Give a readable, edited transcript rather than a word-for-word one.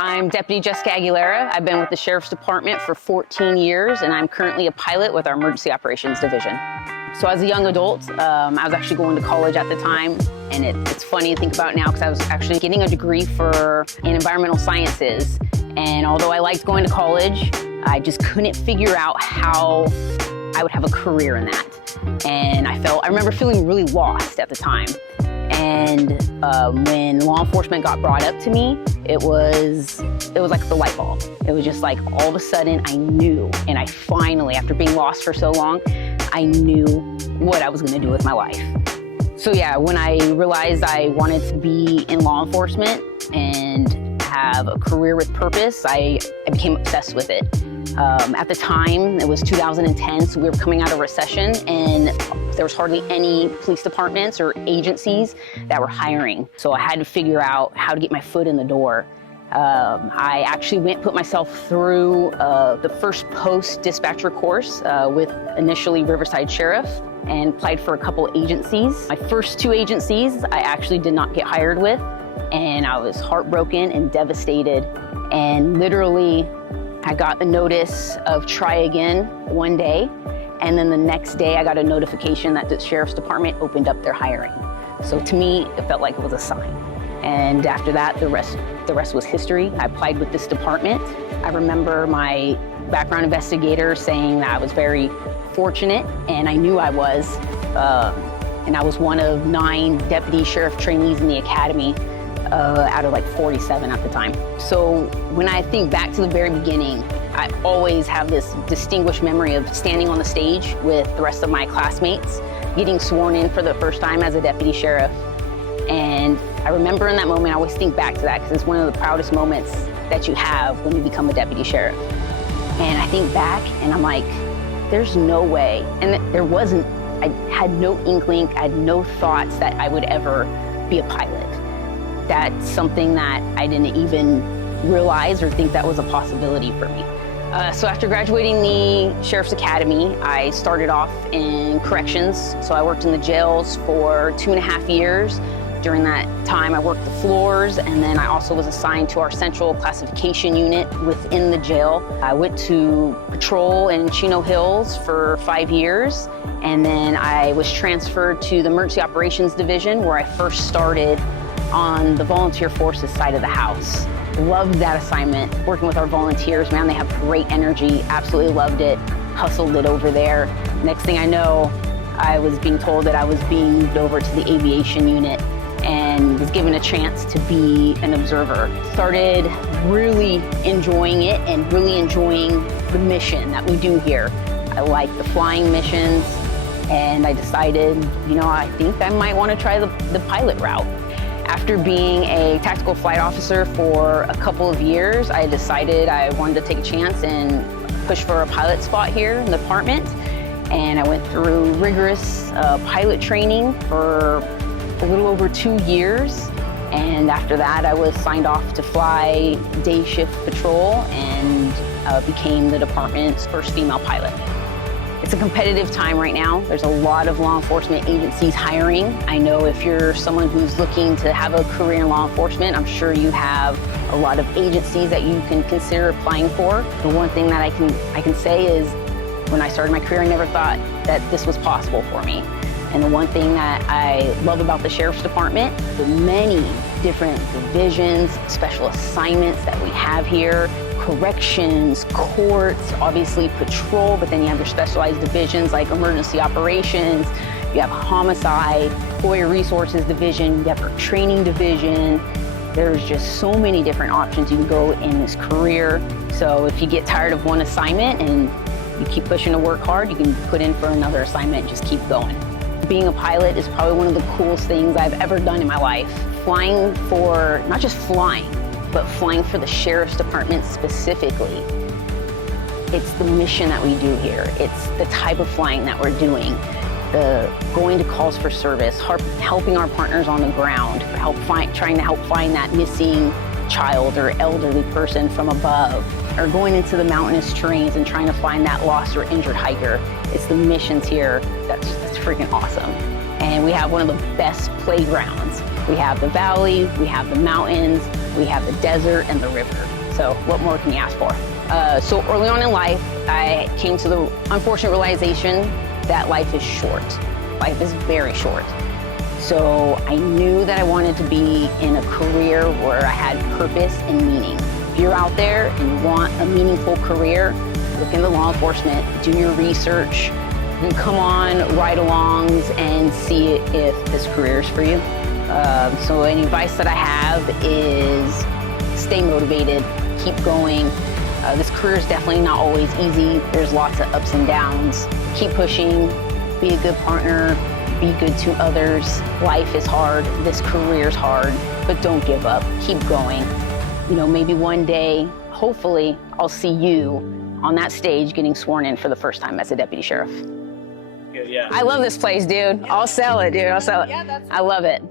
I'm Deputy Jessica Aguilera. I've been with the Sheriff's Department for 14 years, and I'm currently a pilot with our Emergency Operations Division. So as a young adult, I was actually going to college at the time, and it's funny to think about now because I was actually getting a degree in environmental sciences. And although I liked going to college, I just couldn't figure out how I would have a career in that. And I remember feeling really lost at the time. And when law enforcement got brought up to me, it was like the light bulb. It was just like all of a sudden I knew, and I finally, after being lost for so long, I knew what I was going to do with my life. So yeah, when I realized I wanted to be in law enforcement and have a career with purpose, I became obsessed with it. At the time, it was 2010, so we were coming out of recession, and there was hardly any police departments or agencies that were hiring. So I had to figure out how to get my foot in the door. I actually put myself through the first post dispatcher course with initially Riverside Sheriff, and applied for a couple agencies. My first two agencies I actually did not get hired with, and I was heartbroken and devastated, and literally I got a notice of try again one day, and then the next day I got a notification that the Sheriff's Department opened up their hiring. So to me, it felt like it was a sign. And after that, the rest was history. I applied with this department. I remember my background investigator saying that I was very fortunate, and I knew I was. And I was one of 9 deputy sheriff trainees in the academy, out of like 47 at the time. So when I think back to the very beginning, I always have this distinguished memory of standing on the stage with the rest of my classmates, getting sworn in for the first time as a deputy sheriff. And I remember in that moment, I always think back to that because it's one of the proudest moments that you have when you become a deputy sheriff. And I think back and I'm like, there's no way. And I had no inkling, I had no thoughts that I would ever be a pilot. That's something that I didn't even realize or think that was a possibility for me. So after graduating the Sheriff's Academy, I started off in corrections. So I worked in the jails for 2.5 years. During that time, I worked the floors, and then I also was assigned to our central classification unit within the jail. I went to patrol in Chino Hills for 5 years, and then I was transferred to the Emergency Operations Division, where I first started on the volunteer forces side of the house. Loved that assignment, working with our volunteers. Man, they have great energy, absolutely loved it, hustled it over there. Next thing I know, I was being told that I was being moved over to the aviation unit and was given a chance to be an observer. Started really enjoying it and really enjoying the mission that we do here. I like the flying missions, and I decided, I think I might want to try the pilot route. After being a tactical flight officer for a couple of years, I decided I wanted to take a chance and push for a pilot spot here in the department. And I went through rigorous pilot training for a little over 2 years. And after that, I was signed off to fly day shift patrol and became the department's first female pilot. It's a competitive time right now. There's a lot of law enforcement agencies hiring. I know if you're someone who's looking to have a career in law enforcement, I'm sure you have a lot of agencies that you can consider applying for. The one thing that I can say is when I started my career, I never thought that this was possible for me. And the one thing that I love about the Sheriff's Department, the many different divisions, special assignments that we have here, corrections, courts, obviously patrol, but then you have your specialized divisions like emergency operations, you have homicide, employee resources division, you have our training division. There's just so many different options you can go in this career. So if you get tired of one assignment and you keep pushing to work hard, you can put in for another assignment and just keep going. Being a pilot is probably one of the coolest things I've ever done in my life. Flying for, not just flying, but flying for the Sheriff's Department specifically. It's the mission that we do here. It's the type of flying that we're doing. The going to calls for service, helping our partners on the ground, trying to help find that missing child or elderly person from above, or going into the mountainous terrains and trying to find that lost or injured hiker. It's the missions here that's freaking awesome. And we have one of the best playgrounds. We have the valley, we have the mountains, We have the desert and the river. So what more can you ask for? So early on in life, I came to the unfortunate realization that life is short. Life is very short. So I knew that I wanted to be in a career where I had purpose and meaning. If you're out there and you want a meaningful career, look into law enforcement, do your research, and come on ride-alongs and see if this career is for you. So any advice that I have is stay motivated, keep going. This career is definitely not always easy. There's lots of ups and downs. Keep pushing, be a good partner, be good to others. Life is hard, this career is hard, but don't give up, keep going. You know, maybe one day, hopefully, I'll see you on that stage getting sworn in for the first time as a deputy sheriff. Good, yeah. I love this place, dude. I'll sell it, dude. I'll sell it. Yeah, that's I love it.